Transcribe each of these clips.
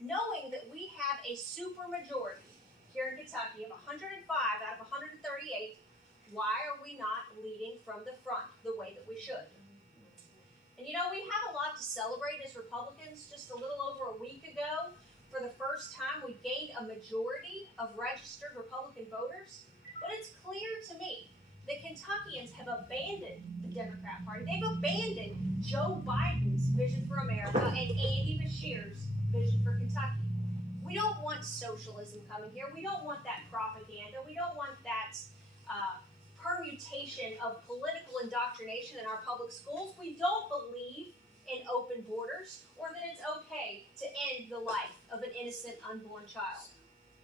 knowing that we have a supermajority here in Kentucky of 105 out of 138, why are we not leading from the front the way that we should? And you know, we have a lot to celebrate as Republicans. Just a little over a week ago, for the first time, we gained a majority of registered Republican voters. But it's clear to me that Kentuckians have abandoned the Democrat Party. They've abandoned Joe Biden's vision for America and Andy Beshear's vision for Kentucky. We don't want socialism coming here. We don't want that propaganda. We don't want that permutation of political indoctrination in our public schools. We don't believe in open borders or that it's okay to end the life of an innocent unborn child.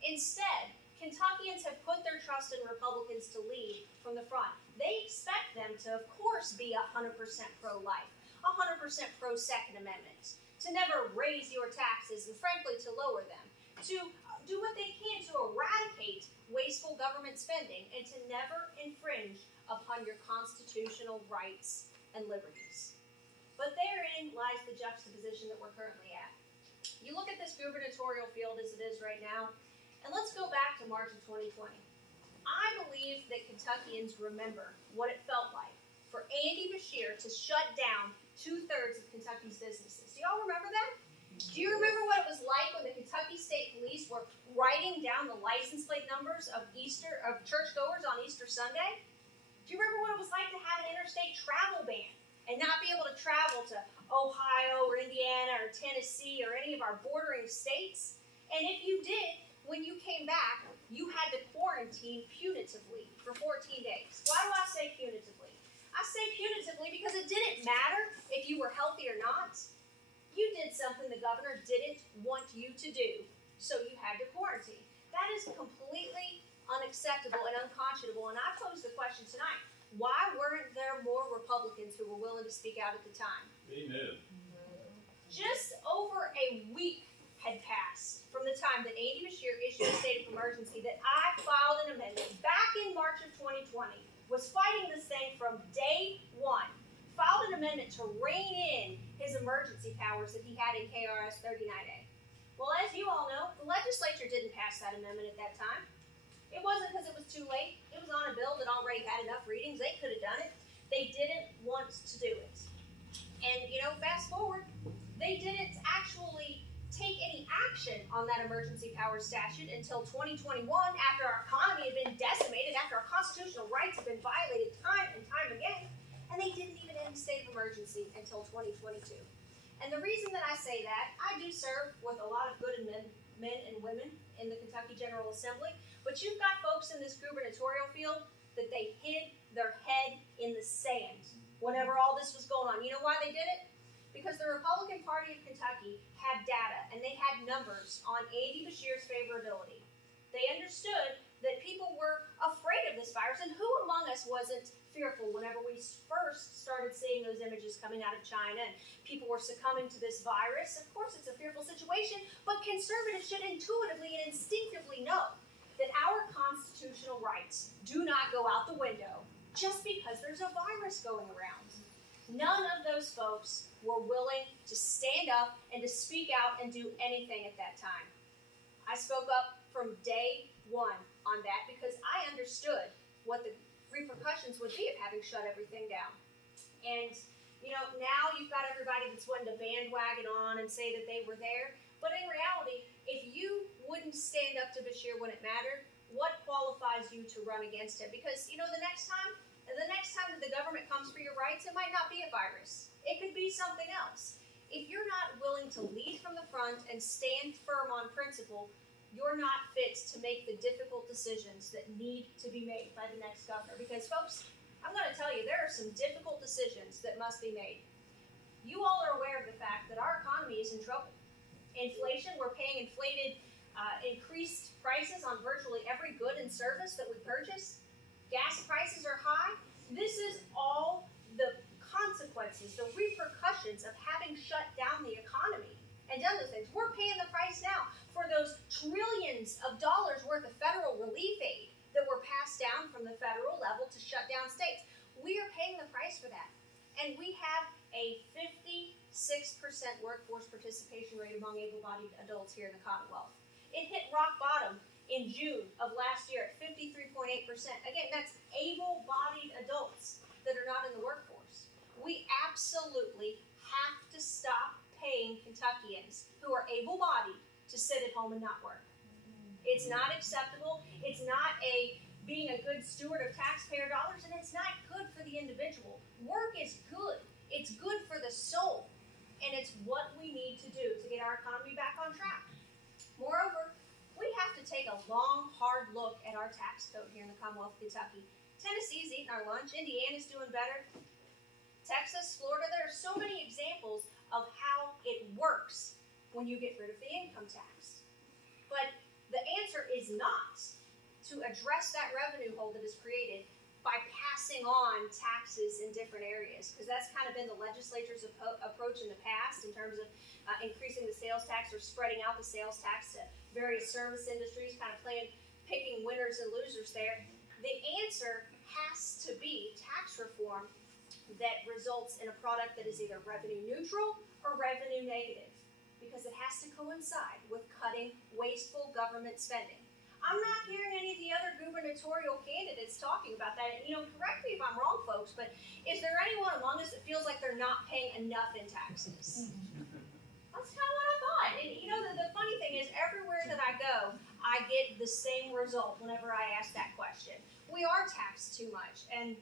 Instead, Kentuckians have put their trust in Republicans to lead from the front. They expect them to, of course, be 100% pro-life, 100% pro-Second Amendment, to never raise your taxes and, frankly, to lower them, to do what they can to eradicate wasteful government spending and to never infringe upon your constitutional rights and liberties. But therein lies the juxtaposition that we're currently at. You look at this gubernatorial field as it is right now, and let's go back to March of 2020. I believe that Kentuckians remember what it felt like for Andy Beshear to shut down 2/3 of Kentucky's businesses. Do y'all remember that? Do you remember what it was like when the Kentucky State Police were writing down the license plate numbers of churchgoers on Easter Sunday? Do you remember what it was like to have an interstate travel ban and not be able to travel to Ohio or Indiana or Tennessee or any of our bordering states? And if you did, when you came back, you had to quarantine punitively for 14 days. Why do I say punitively? I say punitively because it didn't matter if you were healthy or not. You did something the governor didn't want you to do, so you had to quarantine. That is completely unacceptable and unconscionable, and I pose the question tonight, why weren't there more Republicans who were willing to speak out at the time? Amen. Just over a week had passed from the time that Andy Beshear issued a state of emergency that I filed an amendment back in March of 2020, was fighting this thing from day one, filed an amendment to rein in his emergency powers that he had in KRS 39A. Well, as you all know, the legislature didn't pass that amendment at that time. It wasn't because it was too late. It was on a bill that already had enough readings. They could have done it. They didn't want to do it. And, you know, fast forward, they didn't actually take any action on that emergency powers statute until 2021, after our economy had been decimated, after our constitutional rights had been violated time and time again. And they didn't even end the state of emergency until 2022. And the reason that I say that, I do serve with a lot of good men and women in the Kentucky General Assembly, but you've got folks in this gubernatorial field that they hid their head in the sand whenever all this was going on. You know why they did it? Because the Republican Party of Kentucky had data and they had numbers on Andy Beshear's favorability. They understood that people were afraid of this virus, and who among us wasn't fearful whenever we first started seeing those images coming out of China and people were succumbing to this virus? Of course, it's a fearful situation, but conservatives should intuitively and instinctively know that our constitutional rights do not go out the window just because there's a virus going around. None of those folks were willing to stand up and to speak out and do anything at that time. I spoke up from day one on that because I understood what the repercussions would be of having shut everything down. And, you know, now you've got everybody that's wanting to bandwagon on and say that they were there. But in reality, if you wouldn't stand up to Beshear when it mattered, what qualifies you to run against him? Because, you know, the next time that the government comes for your rights, it might not be a virus. It could be something else. If you're not willing to lead from the front and stand firm on principle, you're not fit to make the difficult decisions that need to be made by the next governor. Because, folks, I'm going to tell you, there are some difficult decisions that must be made. You all are aware of the fact that our economy is in trouble. Inflation, we're paying increased prices on virtually every good and service that we purchase. Gas prices are high. This is all the consequences, the repercussions of having shut down the economy and done those things. We're paying the price now for those trillions of dollars worth of federal relief aid that were passed down from the federal level to shut down states. We are paying the price for that. And we have a 56 6% workforce participation rate among able-bodied adults here in the Commonwealth. It hit rock bottom in June of last year at 53.8%. Again, that's able-bodied adults that are not in the workforce. We absolutely have to stop paying Kentuckians who are able-bodied to sit at home and not work. It's not acceptable. It's not being a good steward of taxpayer dollars, and it's not good for the individual. Work is good. It's good for the soul, and it's what we need to do to get our economy back on track. Moreover, we have to take a long, hard look at our tax code here in the Commonwealth of Kentucky. Tennessee's eating our lunch. Indiana's doing better. Texas, Florida, there are so many examples of how it works when you get rid of the income tax. But the answer is not to address that revenue hole that is created by passing on taxes in different areas, because that's kind of been the legislature's approach in the past in terms of increasing the sales tax or spreading out the sales tax to various service industries, kind of picking winners and losers there. The answer has to be tax reform that results in a product that is either revenue neutral or revenue negative, because it has to coincide with cutting wasteful government spending. I'm not hearing any of the other gubernatorial candidates talking about that. And, correct me if I'm wrong, folks, but is there anyone among us that feels like they're not paying enough in taxes? That's kind of what I thought. And, the funny thing is, everywhere that I go, I get the same result whenever I ask that question. We are taxed too much. And,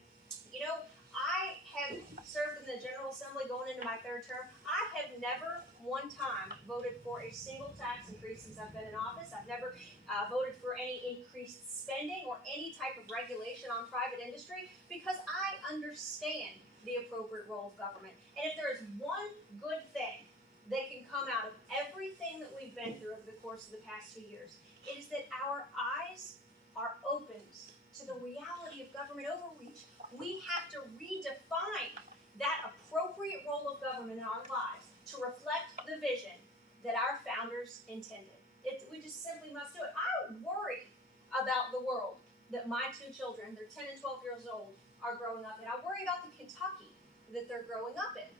I have served in the General Assembly going into my third term. I have never one time voted for a single tax increase since I've been in office. I've never voted for any increased spending or any type of regulation on private industry, because I understand the appropriate role of government. And if there is one good thing that can come out of everything that we've been through over the course of the past 2 years, it is that our eyes are opened to the reality of government overreach. We have to redefine that appropriate role of government in our lives to reflect the vision that our founders intended. We just simply must do it. I worry about the world that my two children, they're 10 and 12 years old, are growing up in. I worry about the Kentucky that they're growing up in.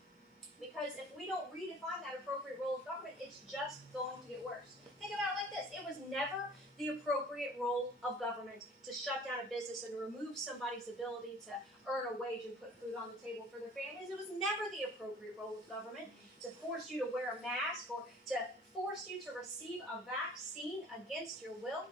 Because if we don't redefine that appropriate role of government, it's just going to get worse. Think about it like this. It was never the appropriate role of government to shut down a business and remove somebody's ability to earn a wage and put food on the table for their families. It was never the appropriate role of government to force you to wear a mask or to force you to receive a vaccine against your will.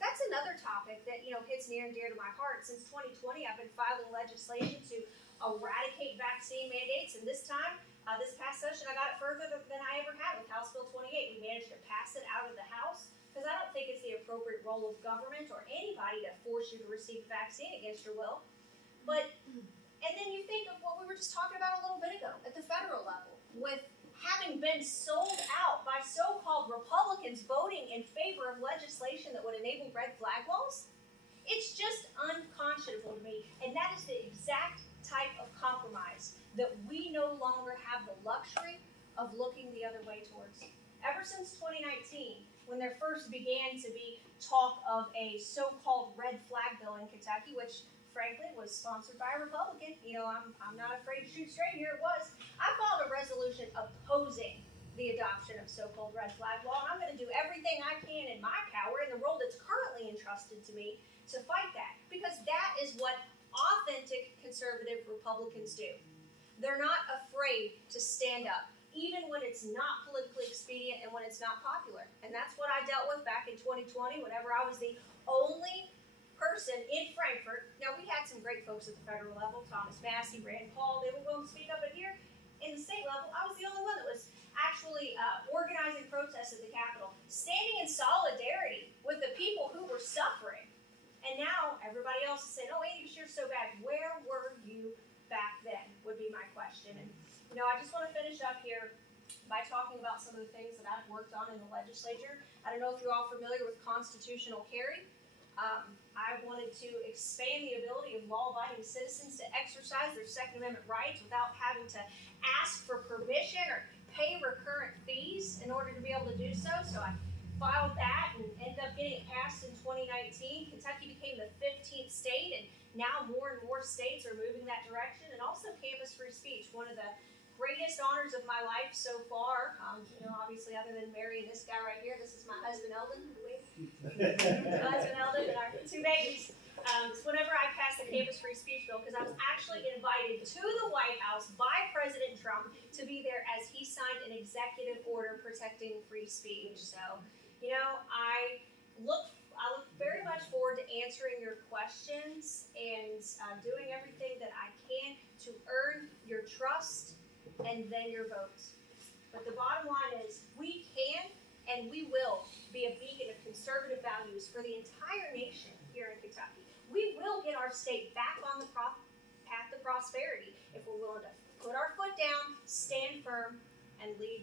That's another topic that hits near and dear to my heart. Since 2020, I've been filing legislation to eradicate vaccine mandates, and this time, this past session, I got it further than I ever had with House Bill 28. We managed to pass it out of the House because I don't think it's the appropriate role of government or anybody to force you to receive a vaccine against your will. And then you think of what we were just talking about a little bit ago at the federal level, with having been sold out by so-called Republicans voting in favor of legislation that would enable red flag laws. It's just unconscionable to me, and that is the exact type of compromise that we no longer have the luxury of looking the other way towards. Ever since 2019, when there first began to be talk of a so-called red flag bill in Kentucky, which frankly was sponsored by a Republican, I'm not afraid to shoot straight here, it was, I filed a resolution opposing the adoption of so-called red flag law, and I'm going to do everything I can in my power in the role that's currently entrusted to me to fight that, because that is what authentic conservative Republicans do. They're not afraid to stand up, even when it's not politically expedient and when it's not popular. And that's what I dealt with back in 2020, whenever I was the only person in Frankfort. Now, we had some great folks at the federal level, Thomas Massey, Rand Paul, they were willing to speak up, but here in the state level, I was the only one that was actually organizing protests at the Capitol, standing in solidarity with the people who were suffering. And now everybody else is saying, oh, Amy Beshear's so bad. Where were you back then, would be my question. And, I just want to finish up here by talking about some of the things that I've worked on in the legislature. I don't know if you're all familiar with constitutional carry. I wanted to expand the ability of law-abiding citizens to exercise their Second Amendment rights without having to ask for permission or pay recurrent fees in order to be able to do so. So I filed that and ended up getting it passed in 2019. Kentucky became the 15th state, and now more and more states are moving that direction. And also campus free speech, one of the greatest honors of my life so far. Obviously, other than marrying this guy right here, this is my husband Eldon. My husband Eldon and our 2 babies. Whenever I passed the Campus Free Speech Bill, because I was actually invited to the White House by President Trump to be there as he signed an executive order protecting free speech. So, I look very much forward to answering your questions and doing everything that I can to earn your trust and then your vote. But the bottom line is, we can and we will be a beacon of conservative values for the entire nation here in Kentucky. We will get our state back on the path to prosperity if we're willing to put our foot down, stand firm, and lead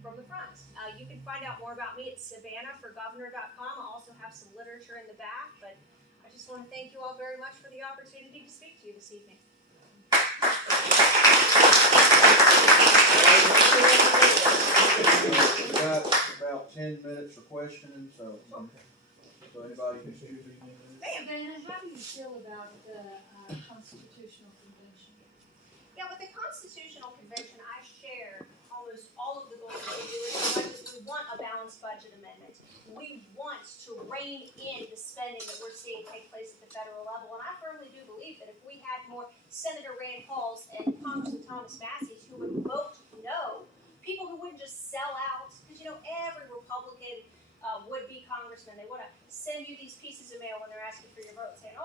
from the front. You can find out more about me at savannahforgovernor.com. I also have some literature in the back, but I just want to thank you all very much for the opportunity to speak to you this evening. We've got about 10 minutes for questions, so anybody can choose. Savanah, how do you feel about the Constitutional Convention? Yeah, with the Constitutional Convention, I share almost all of the goals that we do. As much as we want a balanced budget amendment, we want to rein in the spending that we're seeing take place at the federal level. And I firmly do believe that if we had more Senator Rand Pauls and Congressman Thomas Massey's who would vote no, people who wouldn't just sell out, because every Republican would-be congressman, they want to send you these pieces of mail when they're asking for your vote, saying,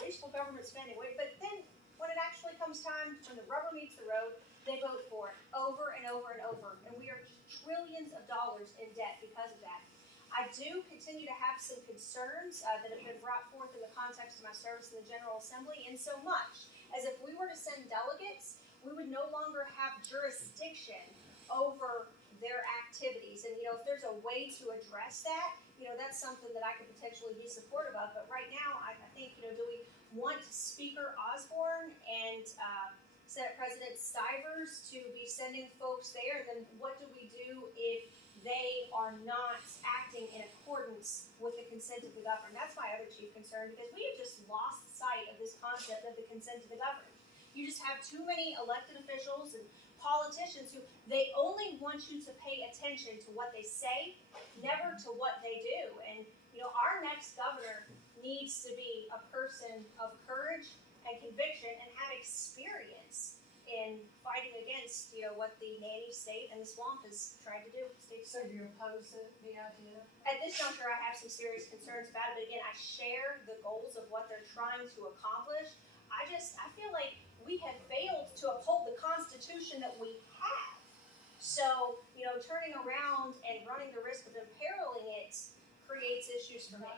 wasteful government spending. But then when it actually comes time, when the rubber meets the road, they vote for it over and over and over. And we are trillions of dollars in debt because of that. I do continue to have some concerns that have been brought forth in the context of my service in the General Assembly, in so much as if we were to send delegates, we would no longer have jurisdiction over their activities. And, if there's a way to address that, that's something that I could potentially be supportive of. But right now, I think, do we want Speaker Osborne and Senate President Stivers to be sending folks there? Then what do we do if they are not acting in accordance with the consent of the governed? That's my other chief concern, because we have just lost sight of this concept of the consent of the governed. You just have too many elected officials and politicians who they only want you to pay attention to what they say, never to what they do. And our next governor needs to be a person of courage and conviction and have experience in fighting against what the nanny state and the swamp is trying to do. So do you oppose the idea? At this juncture, I have some serious concerns about it. But again, I share the goals of what they're trying to accomplish. I feel like we have failed to uphold the Constitution that we have. So, turning around and running the risk of imperiling it creates issues for me.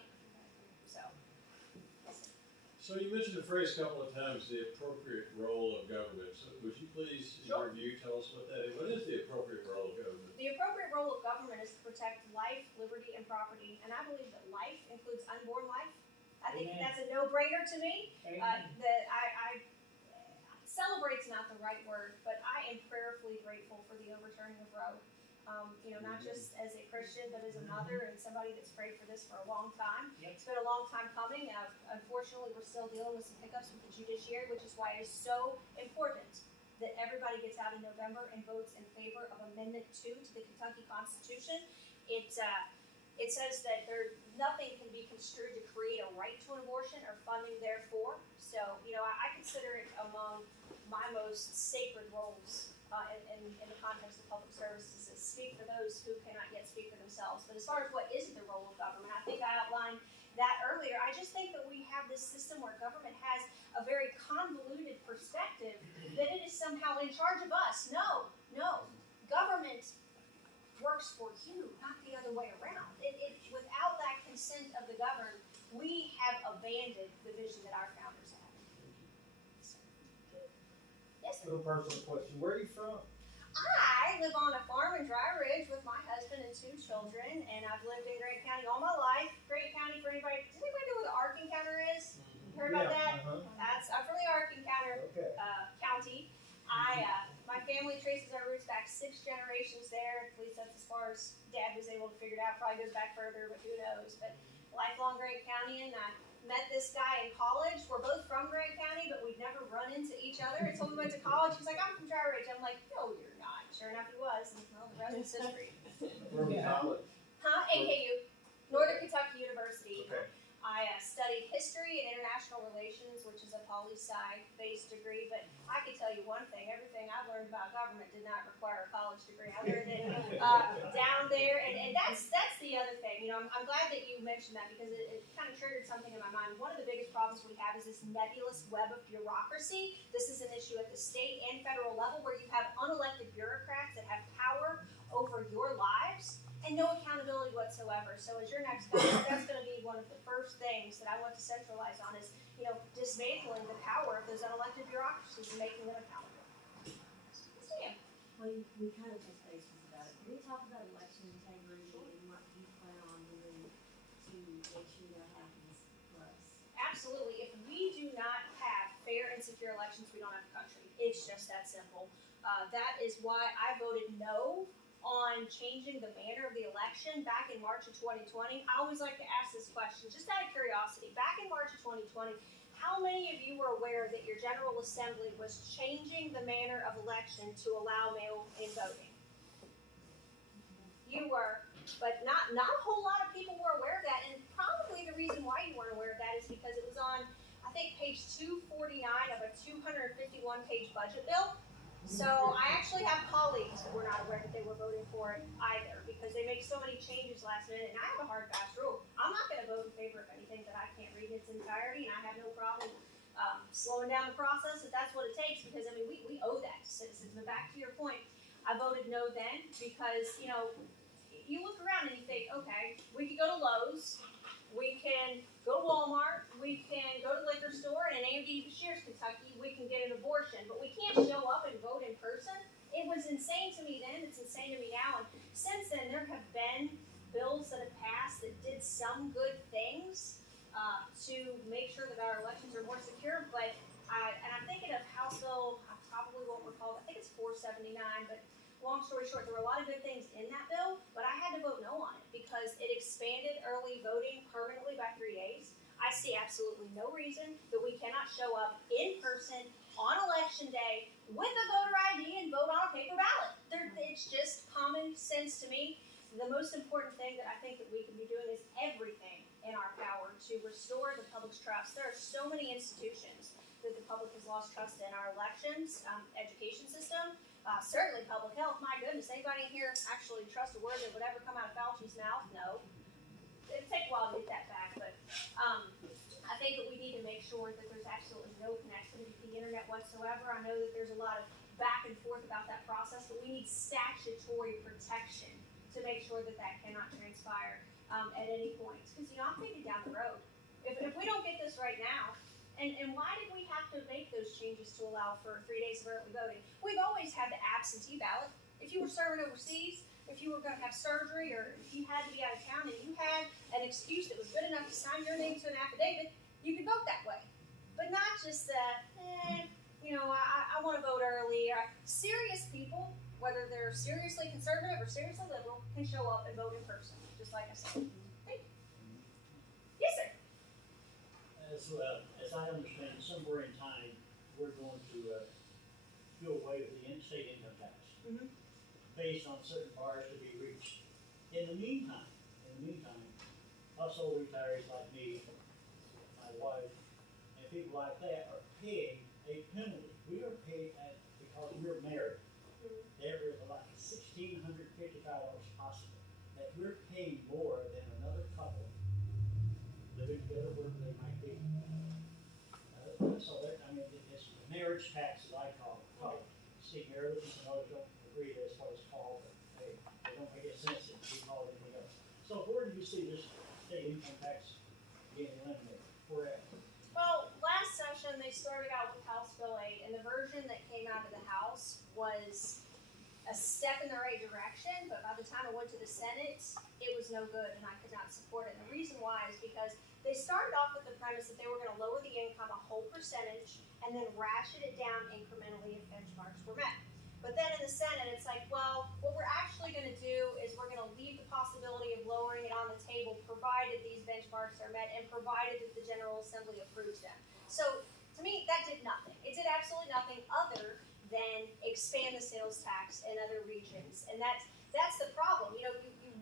So you mentioned the phrase a couple of times, the appropriate role of government. So would you please, in your view, tell us what that is? What is the appropriate role of government? The appropriate role of government is to protect life, liberty, and property. And I believe that life includes unborn life. I think that's a no-brainer to me. That I celebrate's not the right word, but I am prayerfully grateful for the overturning of Roe. Not just as a Christian, but as a mother and somebody that's prayed for this for a long time. It's been a long time coming. Unfortunately, we're still dealing with some hiccups with the judiciary, which is why it is so important that everybody gets out in November and votes in favor of Amendment 2 to the Kentucky Constitution. It says that nothing can be construed to create a right to an abortion or funding therefore. So, I consider it among my most sacred roles in the context of public services, is speak for those who cannot yet speak for themselves. But as far as what is the role of government, I think I outlined that earlier. I just think that we have this system where government has a very convoluted perspective that it is somehow in charge of us. No. Government works for you, not the other way around. Without that consent of the governed, we have abandoned the vision that our founders had. Yes, sir. Little personal question. Where are you from? I live on a farm in Dry Ridge with my husband and 2 children, and I've lived in Grant County all my life. Grant County, for anybody, does anybody know where the Ark Encounter is? Heard about that? I'm from the Ark Encounter County. My family traces our roots back 6 generations there. At least that's as far as Dad was able to figure it out. Probably goes back further, but who knows? But lifelong Grant County, and I met this guy in college. We're both from Grant County, but we'd never run into each other until we went to college. He's like, I'm from Dry Ridge. I'm like, no, you're not. Sure enough, he was. And well, the rest is history. Where was college? Huh? AKU, Northern Kentucky University. Okay. I studied history and international relations, which is a poli-sci-based degree. But I can tell you one thing: everything I've learned about government did not require a college degree. I learned it down there, and that's the other thing. You know, I'm glad that you mentioned that because it kind of triggered something in my mind. One of the biggest problems we have is this nebulous web of bureaucracy. This is an issue at the state and federal level where you have unelected bureaucrats that have power over your lives and no accountability whatsoever. So as your next governor, that's going to be one of the first things that I want to centralize on is, you know, dismantling the power of those unelected bureaucracies and making them accountable. Yes, ma'am. Well, we kind of touched bases about it. Can we talk about election integrity and what you plan on doing to make sure that happens for us? Absolutely. If we do not have fair and secure elections, we don't have a country. It's just that simple. That is why I voted no on changing the manner of the election back in March of 2020. I always like to ask this question, just out of curiosity. Back in March of 2020, how many of you were aware that your General Assembly was changing the manner of election to allow mail-in voting? You were, but not a whole lot of people were aware of that, and probably the reason why you weren't aware of that is because it was on, I think, page 249 of a 251-page budget bill. So I actually have colleagues that were not aware that they were voting for it either because they make so many changes last minute. And I have a hard, fast rule. I'm not going to vote in favor of anything that I can't read in its entirety, and I have no problem slowing down the process if that's what it takes because, I mean, we owe that to citizens. But back to your point, I voted no then because, you know, you look around and you think, okay, we could go to Lowe's, we can go to Walmart, we can go to the liquor store, and in A&D Shears, Kentucky, we can get an abortion, but we can't show up and vote in person. It was insane to me then, it's insane to me now, and since then there have been bills that have passed that did some good things to make sure that our elections are more secure, but I'm thinking of House Bill, I probably won't recall, I think it's 479, but long story short, there were a lot of good things in that bill, but I had to vote no on it because it expanded early voting permanently by 3 days. I see absolutely no reason that we cannot show up in person on election day with a voter ID and vote on a paper ballot. It's just common sense to me. The most important thing that I think that we can be doing is everything in our power to restore the public's trust. There are so many institutions that the public has lost trust in: our elections, education system, certainly public health. My goodness, anybody here actually trust a word that would ever come out of Fauci's mouth? No. It'd take a while to get that back, but I think that we need to make sure that there's absolutely no connection to the internet whatsoever. I know that there's a lot of back and forth about that process, but we need statutory protection to make sure that that cannot transpire at any point. Because, you know, I'm thinking down the road. If we don't get this right now, and why did we have to make those changes to allow for 3 days of early voting? We've always had the absentee ballot. If you were serving overseas, if you were going to have surgery, or if you had to be out of town and you had an excuse that was good enough to sign your name to an affidavit, you could vote that way. But not just you know, I want to vote early. Serious people, whether they're seriously conservative or seriously liberal, can show up and vote in person, just like I said. Thank you. Yes, sir. As I understand, somewhere in time, we're going to do away with the in-state income tax based on certain bars to be reached. In the meantime, us old retirees like me, my wife, and people like that are paying a penalty. We are paid because we're married. There is like $1,655 possible that we're paying more than another couple living together, wherever they might be. So that, I mean, it's marriage tax, as I call it. Steve Meredith and others don't agree that's what it's called, but they don't make it sense if we call it anything else. So where do you see this state income tax being eliminated? Where at? Well, last session they started out with House Bill 8, and the version that came out of the House was a step in the right direction, but by the time it went to the Senate, it was no good, and I could not support it. And the reason why is because they started off with the premise that they were going to lower the income a whole percentage and then ratchet it down incrementally if benchmarks were met. But then in the Senate, it's like, well, what we're actually going to do is we're going to leave the possibility of lowering it on the table, provided these benchmarks are met and provided that the General Assembly approves them. So to me, that did nothing. It did absolutely nothing other than expand the sales tax in other regions. And that's the problem. You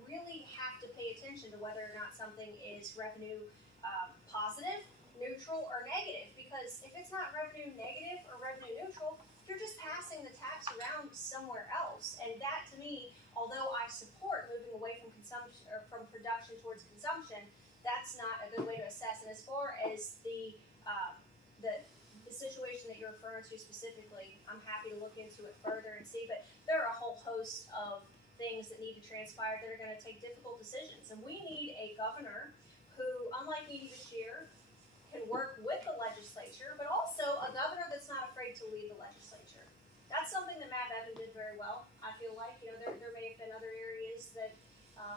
really have to pay attention to whether or not something is revenue positive, neutral, or negative. Because if it's not revenue negative or revenue neutral, you're just passing the tax around somewhere else. And that, to me, although I support moving away from consumption or from production towards consumption, that's not a good way to assess. And as far as the situation that you're referring to specifically, I'm happy to look into it further and see. But there are a whole host of things that need to transpire that are going to take difficult decisions. And we need a governor who, unlike me this year, can work with the legislature, but also a governor that's not afraid to lead the legislature. That's something that Matt Bevin did very well. I feel like, there may have been other areas that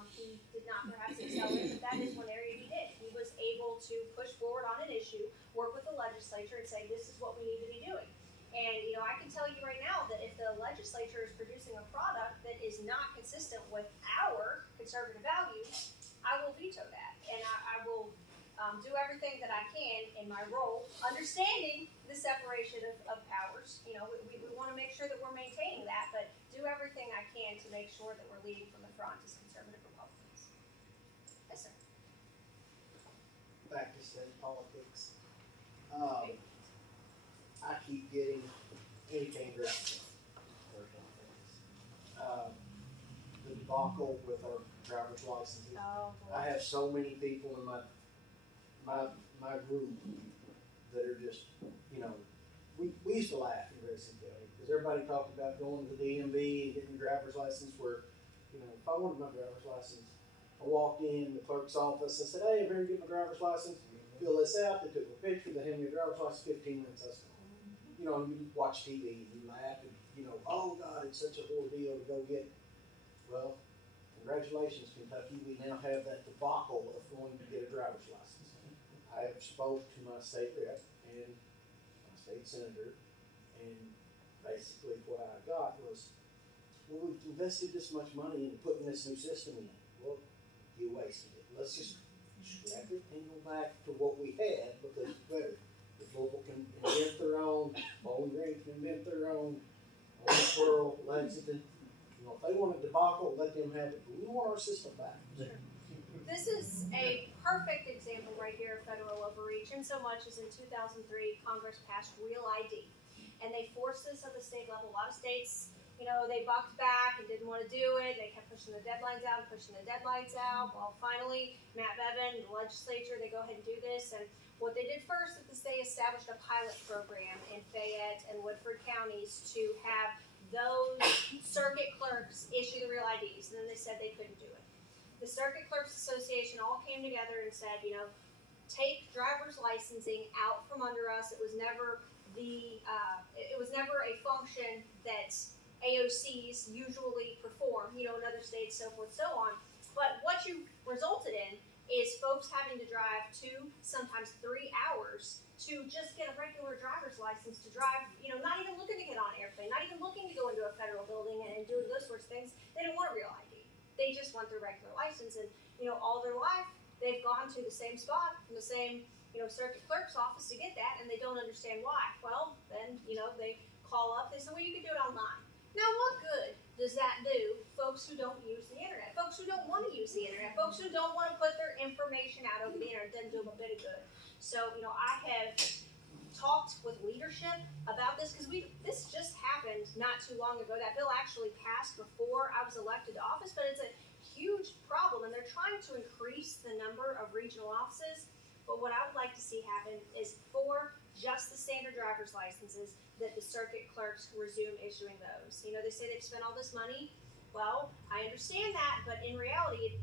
he did not perhaps excel in, but that is one area he did. He was able to push forward on an issue, work with the legislature, and say, this is what we need to be doing. And, I can tell you right now that if the legislature is producing a product that is not consistent with our conservative values, I will veto that. And I will do everything that I can in my role, understanding the separation of powers. We want to make sure that we're maintaining that, but do everything I can to make sure that we're leading from the front as conservative Republicans. Yes, sir. Back to state politics. I keep getting anything around the debacle with our driver's licenses. Oh, boy. I have so many people in my group that are just, we used to laugh in Racing County because everybody talked about going to the DMV and getting a driver's license where, if I wanted my driver's license, I walked in the clerk's office and said, hey, I'm here to get my driver's license. Fill this out. They took a picture. They handed me a driver's license. 15 minutes. I was gone. You watch TV and you laugh and oh God, it's such a ordeal to go get. Well, congratulations, Kentucky. We now have that debacle of going to get a driver's license. I have spoke to my state rep and my state senator, and basically what I got was, well, we've invested this much money in putting this new system in. Well, you wasted it. Let's just scrap it and go back to what we had because it's better. If Louisville can invent their own, Bowling Green can invent their own, Owensboro, Lexington. If they want a debacle, let them have it. But we want our system back. Sure. This is a perfect example right here of federal overreach, in so much as in 2003, Congress passed Real ID. And they forced this at the state level. A lot of states, they bucked back and didn't want to do it. They kept pushing the deadlines out. Well, finally, Matt Bevin, the legislature, they go ahead and do this. And what they did first is they established a pilot program in Fayette and Woodford counties to have those circuit clerks issue the Real IDs. And then they said they couldn't do it. The Circuit Clerks Association all came together and said, take driver's licensing out from under us. It was never a function that AOCs usually perform, in other states, so forth, so on. But what you resulted in is folks having to drive 2, sometimes 3 hours to just get a regular driver's license to drive, not even looking to get on an airplane, not even looking to go into a federal building and doing those sorts of things. They don't want a Real ID. They just want their regular license. And, all their life, they've gone to the same spot from the same, circuit clerk's office to get that, and they don't understand why. Well, then, they call up, they say, well, you can do it online. Now, what good does that do folks who don't use the internet, folks who don't want to use the internet, folks who don't want to put their information out over the internet? It doesn't do them a bit of good. So, I have talked with leadership about this because this just happened not too long ago. That bill actually passed before I was elected to office, but it's a huge problem, and they're trying to increase the number of regional offices. But what I would like to see happen is for just the standard driver's licenses that the circuit clerks resume issuing those. They say they've spent all this money. Well, I understand that, but in reality,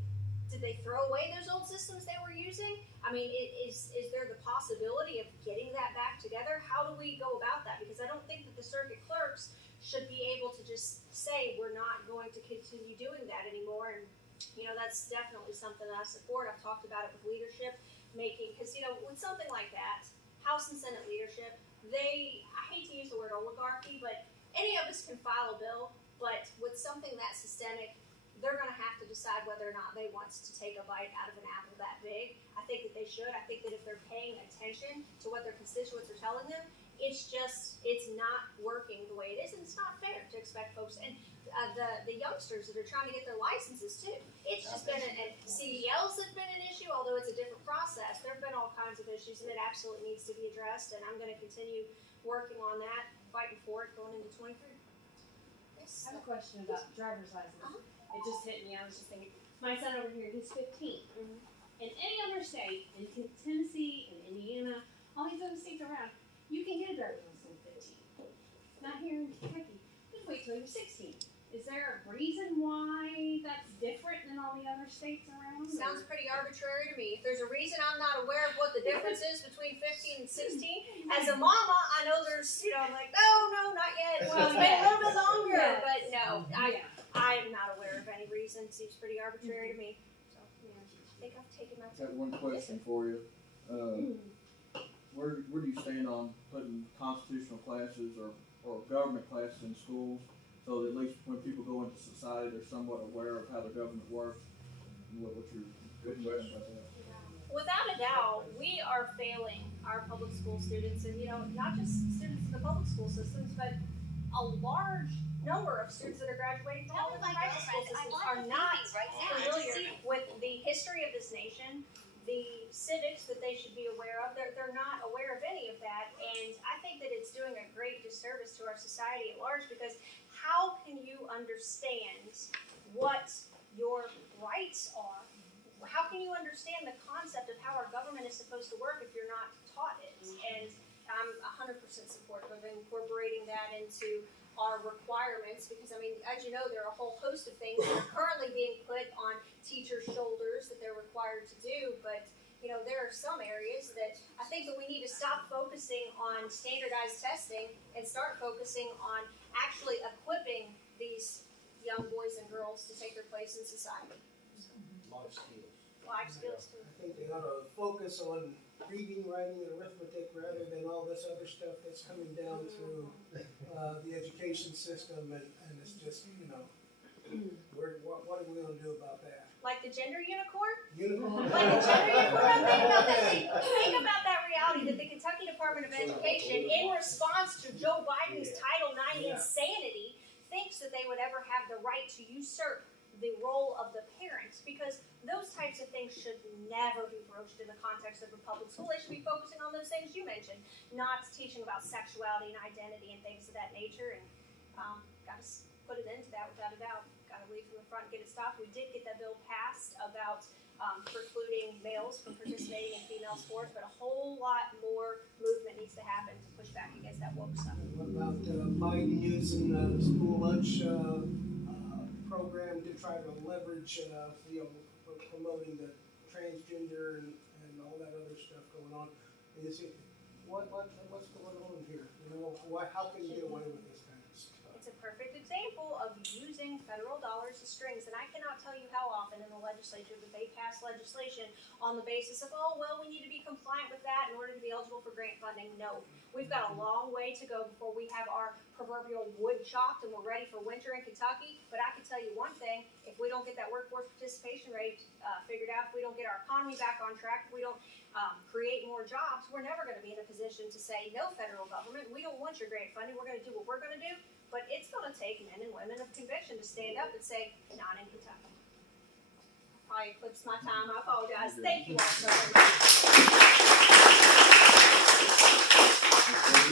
did they throw away those old systems they were using? I mean, is there the possibility of getting that back together? How do we go about that? Because I don't think that the circuit clerks should be able to just say we're not going to continue doing that anymore. And, that's definitely something that I support. I've talked about it with leadership, because, with something like that, House and Senate leadership, I hate to use the word oligarchy, but any of us can file a bill, but with something that systemic, they're going to have to to decide whether or not they want to take a bite out of an apple that big. I think that they should. I think that if they're paying attention to what their constituents are telling them, it's not working the way it is, and it's not fair to expect folks, and the youngsters that are trying to get their licenses too. It's just been, and CDLs have been an issue, although it's a different process. There have been all kinds of issues, and it absolutely needs to be addressed, and I'm gonna continue working on that, fighting for it going into 23. Yes. I have a question about driver's license. It just hit me. I was just thinking, my son over here, he's 15. In any other state, in Tennessee, in Indiana, all these other states around, you can get a driver's license at 15. Not here in Kentucky. Just wait till you're 16. Is there a reason why that's different than all the other states around? Sounds pretty arbitrary to me. If there's a reason I'm not aware of what the difference is between 15 and 16, as a mama, I know there's, I'm like, no, not yet. Well, it's been a little bit longer, Yes. but no, Yeah. I'm not aware of any reason. Seems pretty arbitrary to me. So, I think I've taken my Got time. one question for you. Where do you stand on putting constitutional classes or government classes in schools, so that at least when people go into society, they're somewhat aware of how the government works? And what you think about that? Without a doubt, we are failing our public school students, and not just students in the public school systems, but a large number of students that are graduating from public and private school systems are not familiar with the history of this nation, the civics that they should be aware of. They're not aware of any of that, and I think that it's doing a great disservice to our society at large, because how can you understand what your rights are? How can you understand the concept of how our government is supposed to work if you're not taught it? And I'm 100% supportive of incorporating that into our requirements, because as you know, there are a whole host of things that are currently being put on teachers' shoulders that they're required to do, but there are some areas that I think that we need to stop focusing on standardized testing and start focusing on actually equipping these young boys and girls to take their place in society. Life skills. Life skills too. I think they ought to focus on reading, writing, and arithmetic rather than all this other stuff that's coming down through the education system, and it's just, what are we going to do about that? Like the gender unicorn? Unicorn. Like the gender unicorn? Think about that. Think about that reality that the Kentucky Department of Education, in response to Joe Biden's Title IX insanity, thinks that they would ever have the right to usurp the role of the parents, because those types of things should never be broached in the context of a public school. They should be focusing on those things you mentioned, not teaching about sexuality and identity and things of that nature. And got to put it into that without a doubt. Got to lead from the front and get it stopped. We did get that bill passed about precluding males from participating in female sports, but a whole lot more movement needs to happen to push back against that woke stuff. What about Biden using the school lunch program to try to leverage, promoting the transgender and all that other stuff going on? Is it, what's going on here? How can you get away with this kind of stuff? It's a perfect example of using federal dollars as strings, and I cannot tell you how often in the legislature that they pass legislation on the basis of, we need to be compliant with that in order to be eligible for grant funding. No, we've got a long way to go before we have our proverbial wood chopped and we're ready for winter in Kentucky. But I can tell you one thing: if we don't get that workforce participation rate figured out, if we don't get our economy back on track, if we don't create more jobs, we're never going to be in a position to say, no, federal government, we don't want your grant funding. We're going to do what we're going to do. But it's going to take men and women of conviction to stand up and say, not in Kentucky. Probably eclipsed my time. I apologize. Thank you all so much.